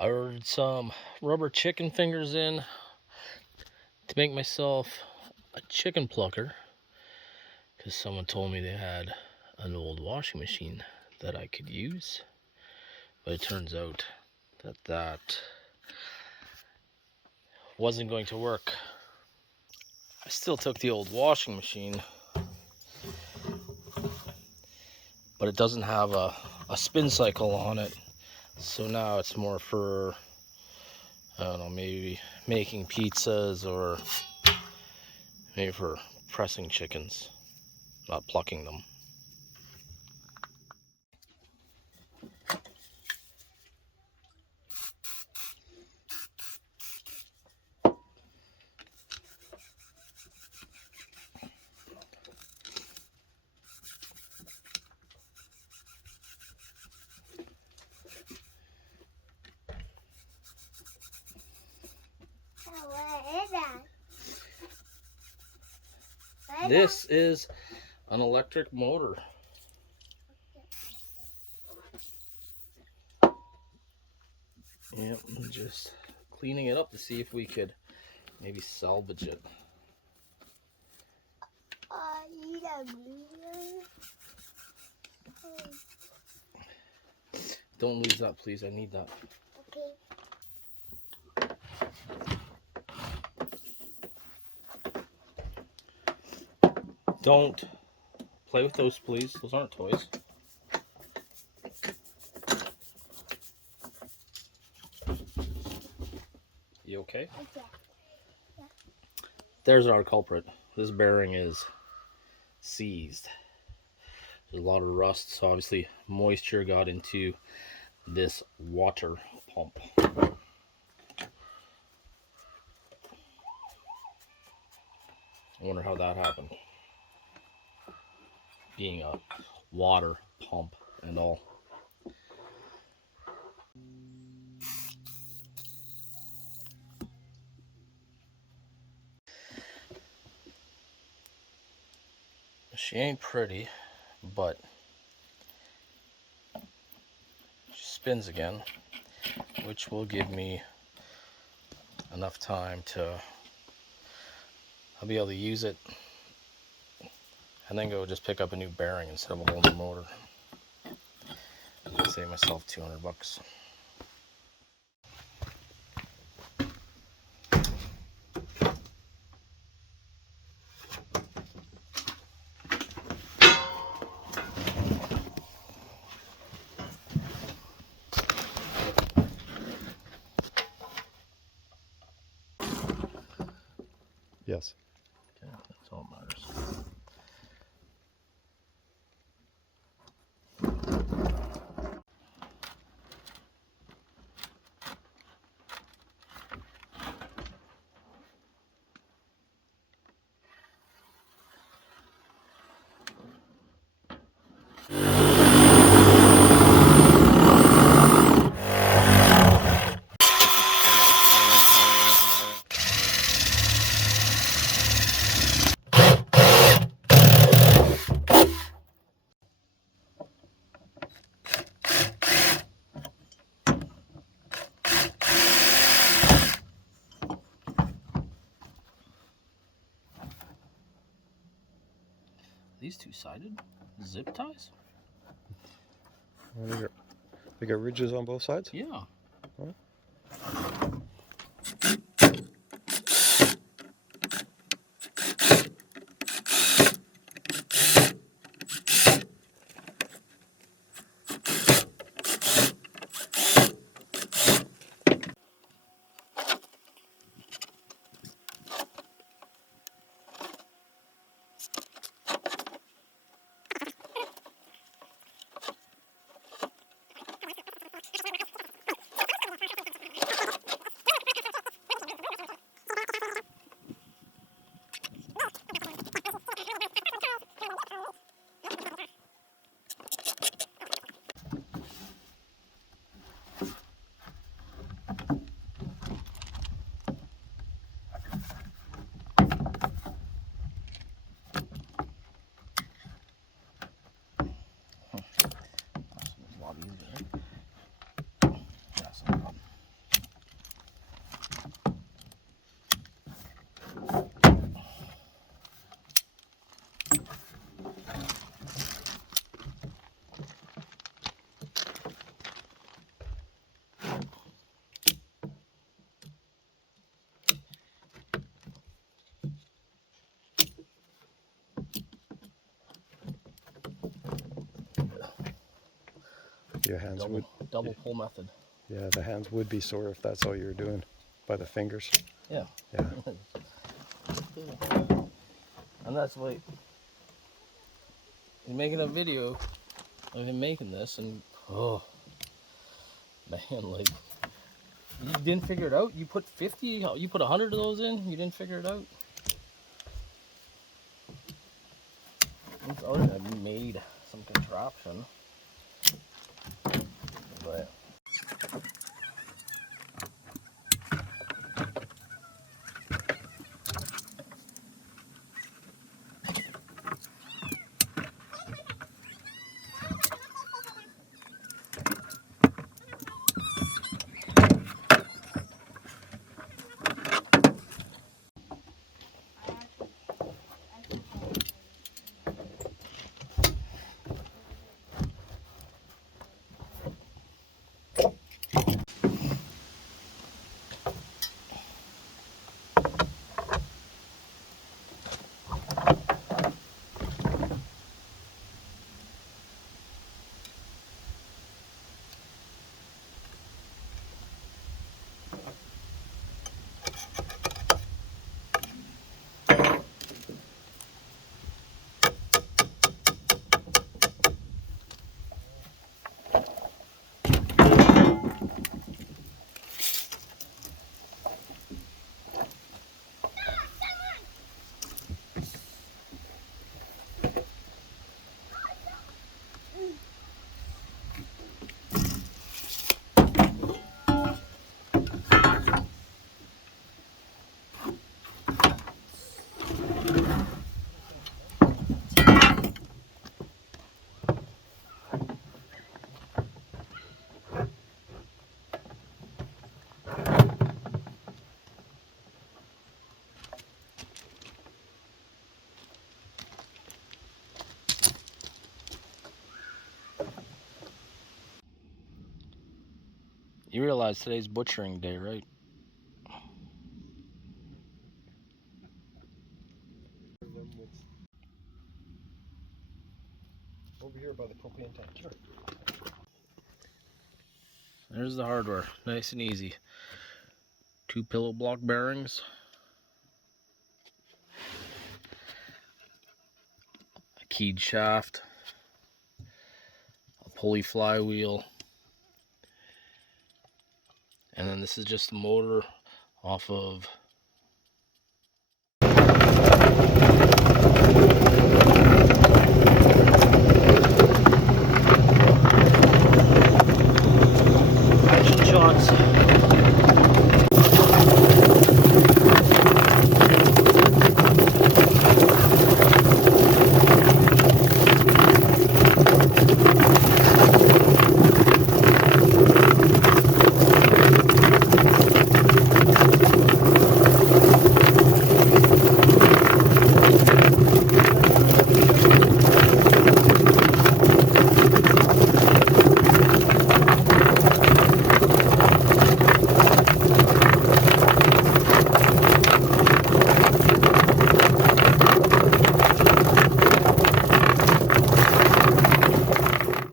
I ordered some rubber chicken fingers in to make myself a chicken plucker because someone told me they had an old washing machine that I could use, but it turns out that wasn't going to work. I still took the old washing machine, but it doesn't have a spin cycle on it, so now it's more for, I don't know, maybe making pizzas or maybe for pressing chickens, not plucking them. What is that? This is an electric motor. Yep, I'm just cleaning it up to see if we could maybe salvage it. I need a mirror. Don't lose that, please. I need that. Okay. Don't play with those, please. Those aren't toys. You okay? Okay. Yeah. There's our culprit. This bearing is seized. There's a lot of rust, so obviously moisture got into this water pump. I wonder how that happened. Being a water pump and all. She ain't pretty, but she spins again, which will give me enough time to I'll be able to use it and then go just pick up a new bearing instead of a whole new motor. Save myself $200. Yes. Okay, that's all that matters. These two-sided zip ties? They got ridges on both sides? Yeah. Huh? Your hands would, double pull method. yeah, the hands would be sore if that's all you're doing by the fingers. Yeah. Yeah. And that's why he's making a video of him making this, and oh man, like, you didn't figure it out. You put 50, you put 100 of those in. You didn't figure it out. It's always gonna be made some contraption, but. You realize today's butchering day, right? Over here by the propane tank. Sure. There's the hardware, nice and easy. 2 pillow block bearings, a keyed shaft, a pulley flywheel, and then this is just the motor off of action shots.